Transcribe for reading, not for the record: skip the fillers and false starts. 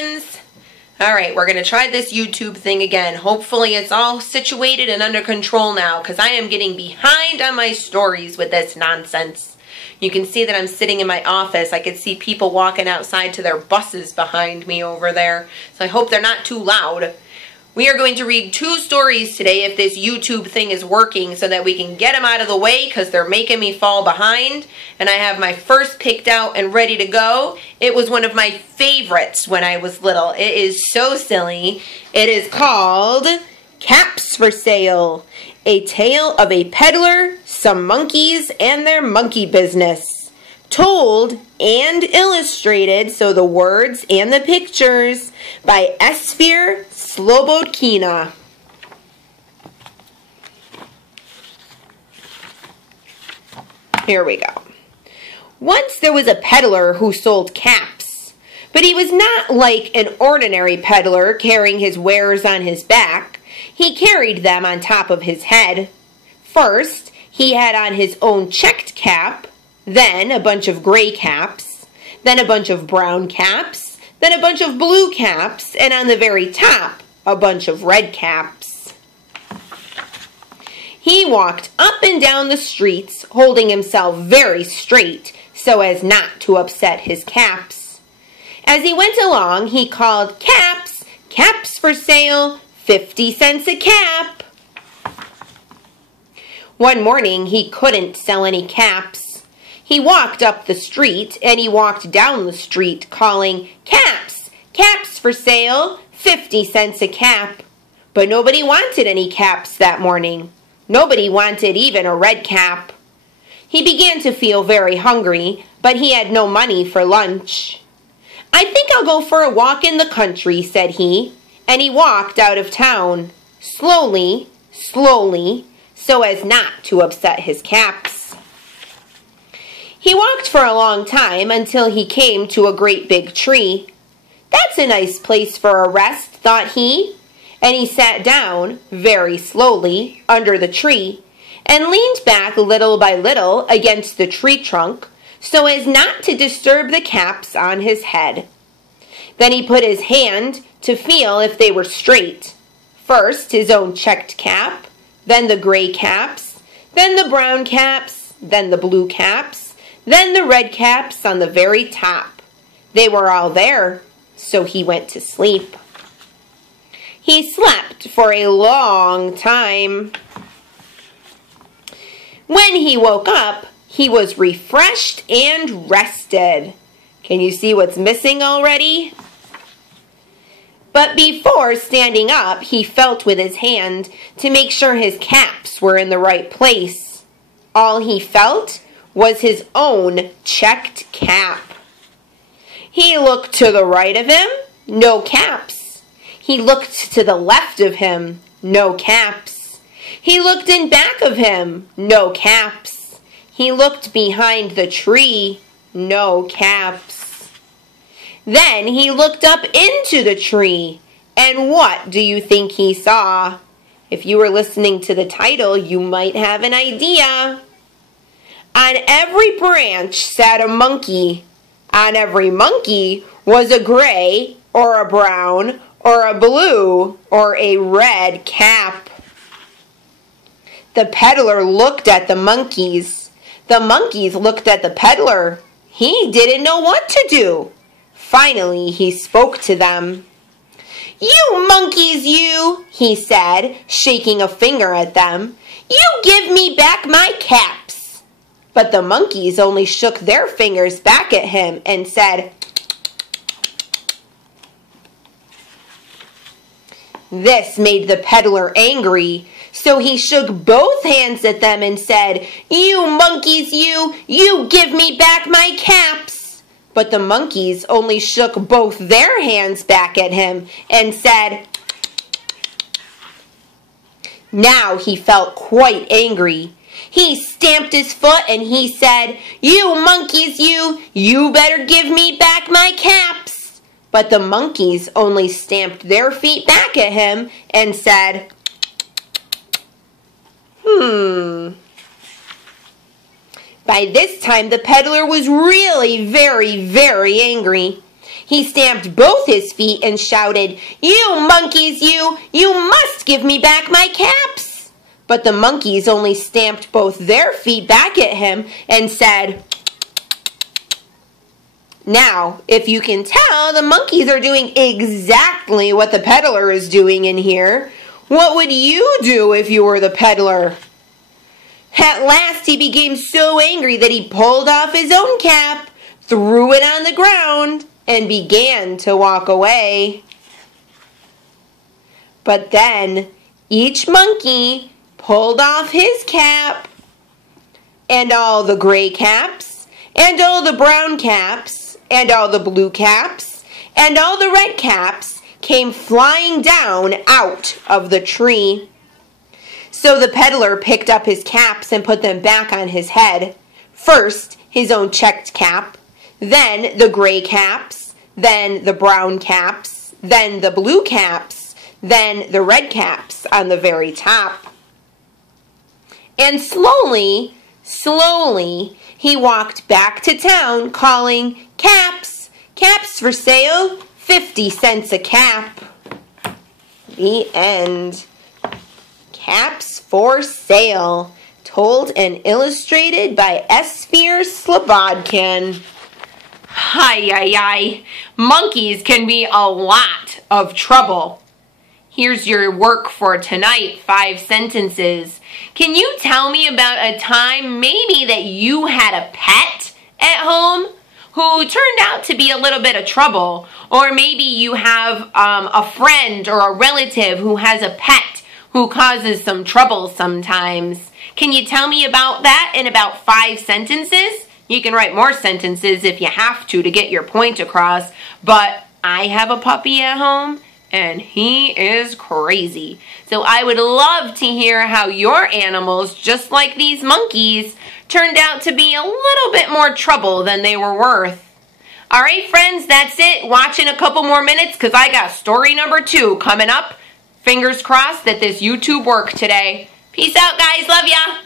friends. Alright, we're going to try this YouTube thing again. Hopefully it's all situated and under control now, because I am getting behind on my stories with this nonsense. You can see that I'm sitting in my office. I can see people walking outside to their buses behind me over there. So I hope they're not too loud. We are going to read 2 stories today if this YouTube thing is working so that we can get them out of the way because they're making me fall behind. And I have my first picked out and ready to go. It was one of my favorites when I was little. It is so silly. It is called Caps for Sale. A tale of a peddler, some monkeys, and their monkey business. Told and illustrated, so the words and the pictures, by Esphyr Slobodkina. Here we go. Once there was a peddler who sold caps, but he was not like an ordinary peddler carrying his wares on his back. He carried them on top of his head. First, he had on his own checked cap, then a bunch of gray caps, then a bunch of brown caps, then a bunch of blue caps, and on the very top, a bunch of red caps. He walked up and down the streets, holding himself very straight so as not to upset his caps. As he went along, he called, "Caps, caps for sale, 50 cents a cap." One morning, he couldn't sell any caps. He walked up the street and he walked down the street calling, "Caps, caps for sale, 50 cents a cap." But nobody wanted any caps that morning. Nobody wanted even a red cap. He began to feel very hungry, but he had no money for lunch. "I think I'll go for a walk in the country," said he, and he walked out of town, slowly, slowly, so as not to upset his caps. He walked for a long time until he came to a great big tree. "That's a nice place for a rest," thought he, and he sat down, very slowly, under the tree, and leaned back little by little against the tree trunk so as not to disturb the caps on his head. Then he put his hand to feel if they were straight. First his own checked cap, then the gray caps, then the brown caps, then the blue caps, then the red caps on the very top. They were all there, so he went to sleep. He slept for a long time. When he woke up, he was refreshed and rested. Can you see what's missing already? But before standing up, he felt with his hand to make sure his caps were in the right place. All he felt was his own checked cap. He looked to the right of him, no caps. He looked to the left of him, no caps. He looked in back of him, no caps. He looked behind the tree, no caps. Then he looked up into the tree, and what do you think he saw? If you were listening to the title, you might have an idea. On every branch sat a monkey. On every monkey was a gray, or a brown, or a blue, or a red cap. The peddler looked at the monkeys. The monkeys looked at the peddler. He didn't know what to do. Finally, he spoke to them. "You monkeys, you," he said, shaking a finger at them. "You give me back my caps." But the monkeys only shook their fingers back at him and said, This made the peddler angry, so he shook both hands at them and said, "You monkeys, you give me back my caps." But the monkeys only shook both their hands back at him and said, Now he felt quite angry. He stamped his foot and he said, "You monkeys, you better give me back my caps." But the monkeys only stamped their feet back at him and said, By this time, the peddler was really very, very angry. He stamped both his feet and shouted, "You monkeys, you must give me back my caps!" But the monkeys only stamped both their feet back at him and said, Now, if you can tell, the monkeys are doing exactly what the peddler is doing in here. What would you do if you were the peddler? At last, he became so angry that he pulled off his own cap, threw it on the ground, and began to walk away. But then, each monkey pulled off his cap, and all the gray caps, and all the brown caps, and all the blue caps, and all the red caps came flying down out of the tree. So the peddler picked up his caps and put them back on his head. First, his own checked cap, then the gray caps, then the brown caps, then the blue caps, then the red caps on the very top. And slowly, he walked back to town calling, "Caps! Caps for sale! 50 cents a cap!" The end. Caps for sale. Told and illustrated by Esphyr Slobodkina. Hi. Monkeys can be a lot of trouble. Here's your work for tonight, 5 sentences. Can you tell me about a time maybe that you had a pet at home who turned out to be a little bit of trouble? Or maybe you have a friend or a relative who has a pet who causes some trouble sometimes. Can you tell me about that in about 5 sentences? You can write more sentences if you have to get your point across, but I have a puppy at home and he is crazy. So I would love to hear how your animals, just like these monkeys, turned out to be a little bit more trouble than they were worth. All right, friends, that's it. Watch in a couple more minutes because I got story number 2 coming up. Fingers crossed that this YouTube worked today. Peace out, guys. Love ya.